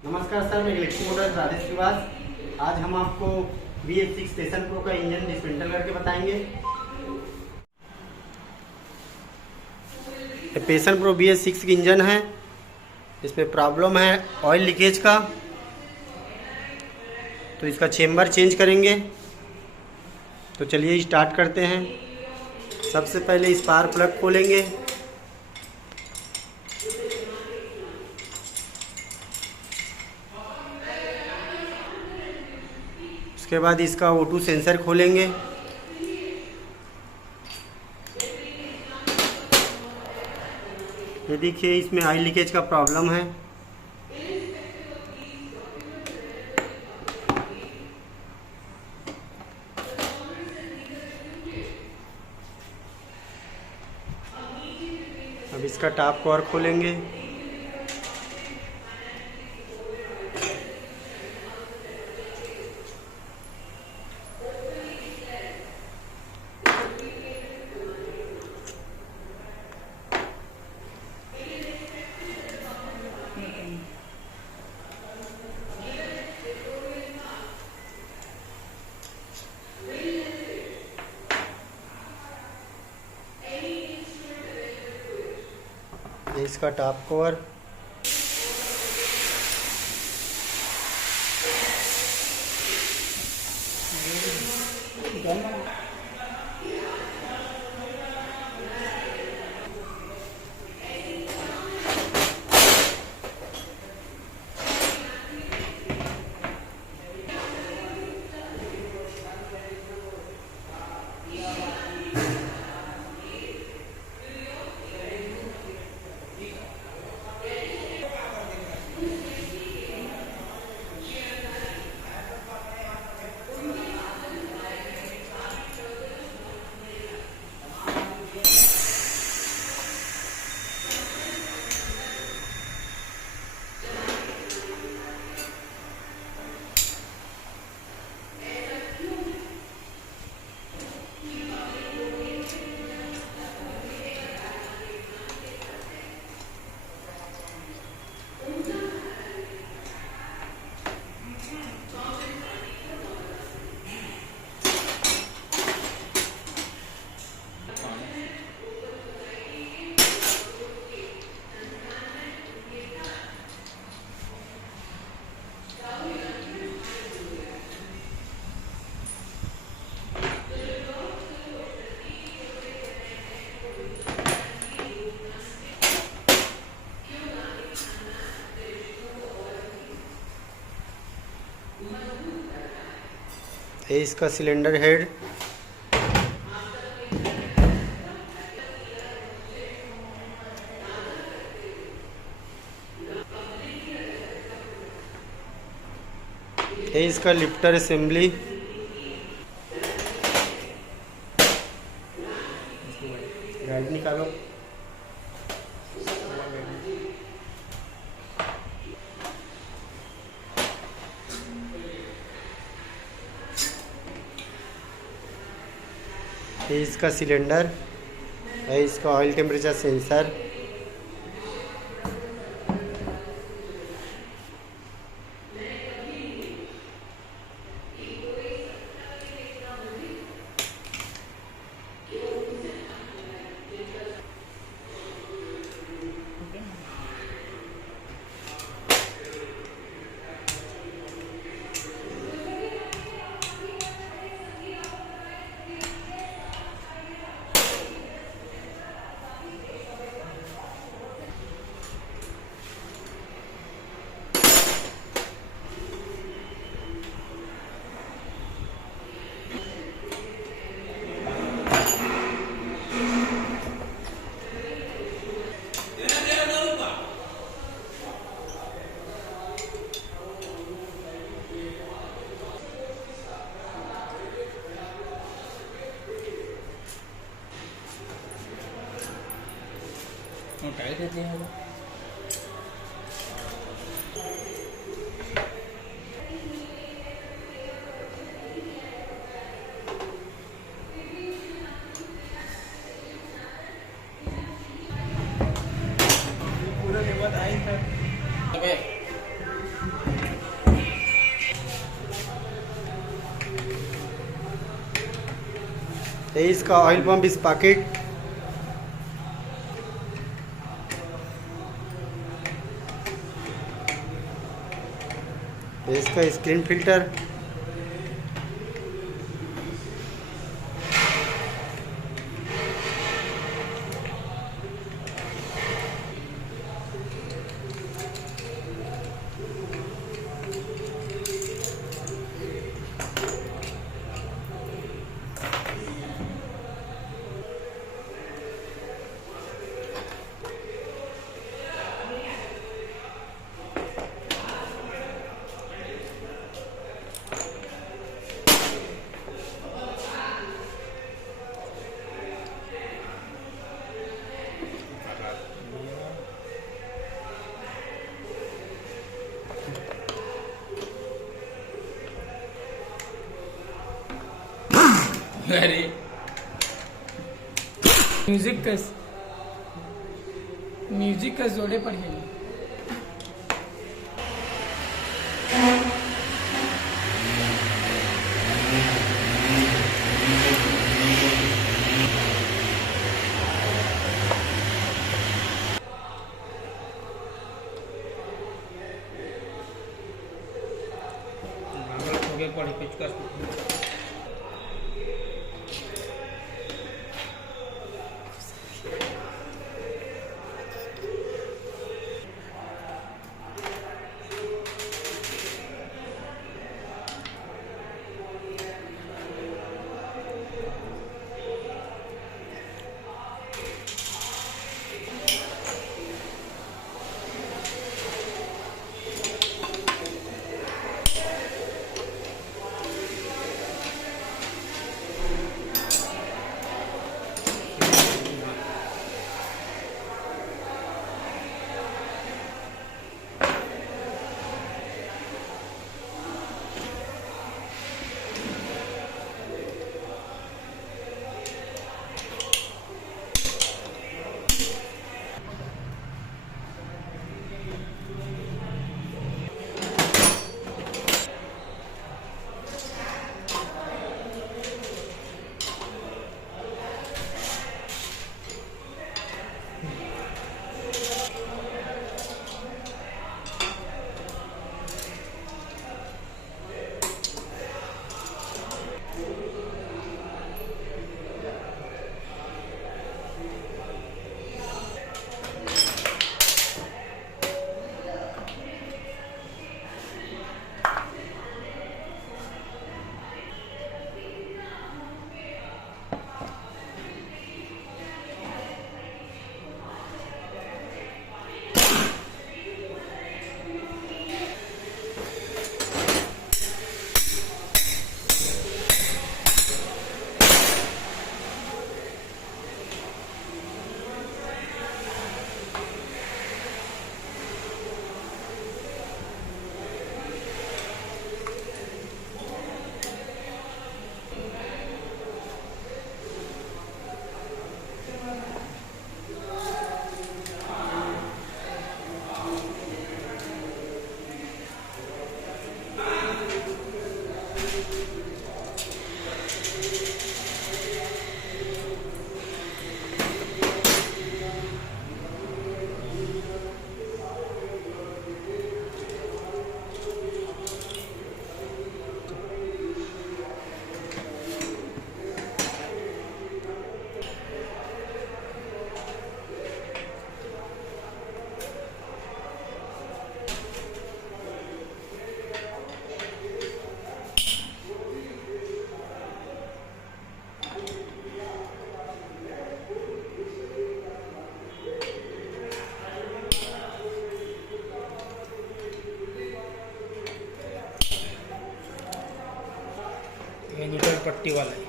नमस्कार सर, मैं electric Motors Rajesh Shrivas. आज हम आपको BS6 पैशन प्रो का इंजन डिस्मेंटल करके बताएंगे। ये पैशन प्रो BS6 की इंजन है। इसमें प्रॉब्लम है ऑयल लीकेज का, तो इसका चेम्बर चेंज करेंगे। तो चलिए स्टार्ट करते हैं। सबसे पहले स्पार्क प्लग खोलेंगे। उसके बाद इसका O2 सेंसर खोलेंगे। ये देखिए, इसमें ऑयल लीकेज का प्रॉब्लम है। अब इसका टॉप कवर खोलेंगे। इसका टॉप कवर, ये इसका सिलेंडर हेड, ये इसका लिफ्टर असेंबली, गाइड निकालो। ये इसका सिलेंडर है, इसका ऑयल टेम्परेचर सेंसर, टाइट रहते हैं वो। पूरा लेवल आई है। 23 का ऑयल पंप इस पैकेट, इसका स्क्रीन फिल्टर, अरे म्यूजिक का जोड़े पड़ गए। पड़े पेचकस न्यूट्रल पट्टी वाला है।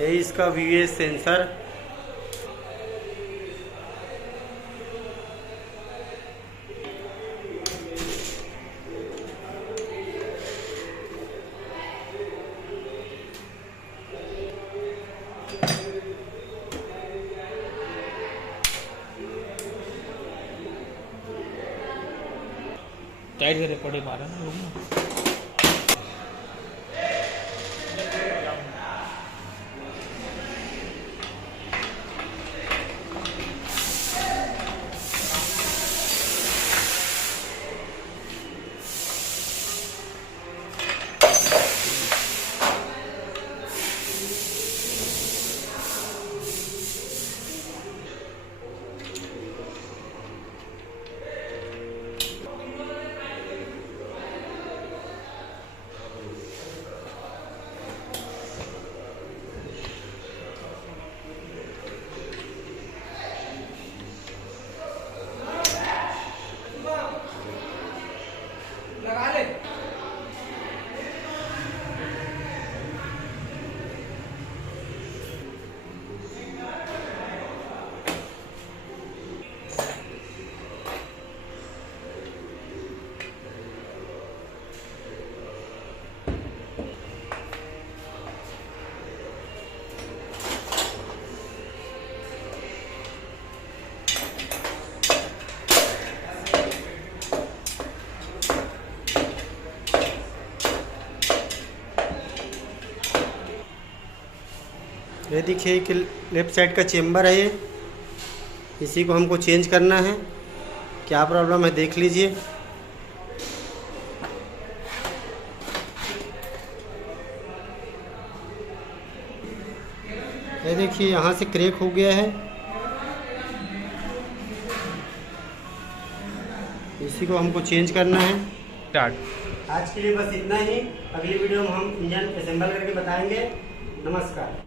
ये इसका VS सेंसर। टाइट करे पड़े मारा ना रूम में। लगा ले। ये देखिए कि लेफ्ट साइड का चेम्बर है ये, इसी को हमको चेंज करना है। क्या प्रॉब्लम है देख लीजिए। ये देखिए यहाँ से क्रैक हो गया है, इसी को हमको चेंज करना है। स्टार्ट। आज के लिए बस इतना ही। अगली वीडियो में हम इंजन असेंबल करके बताएंगे। नमस्कार।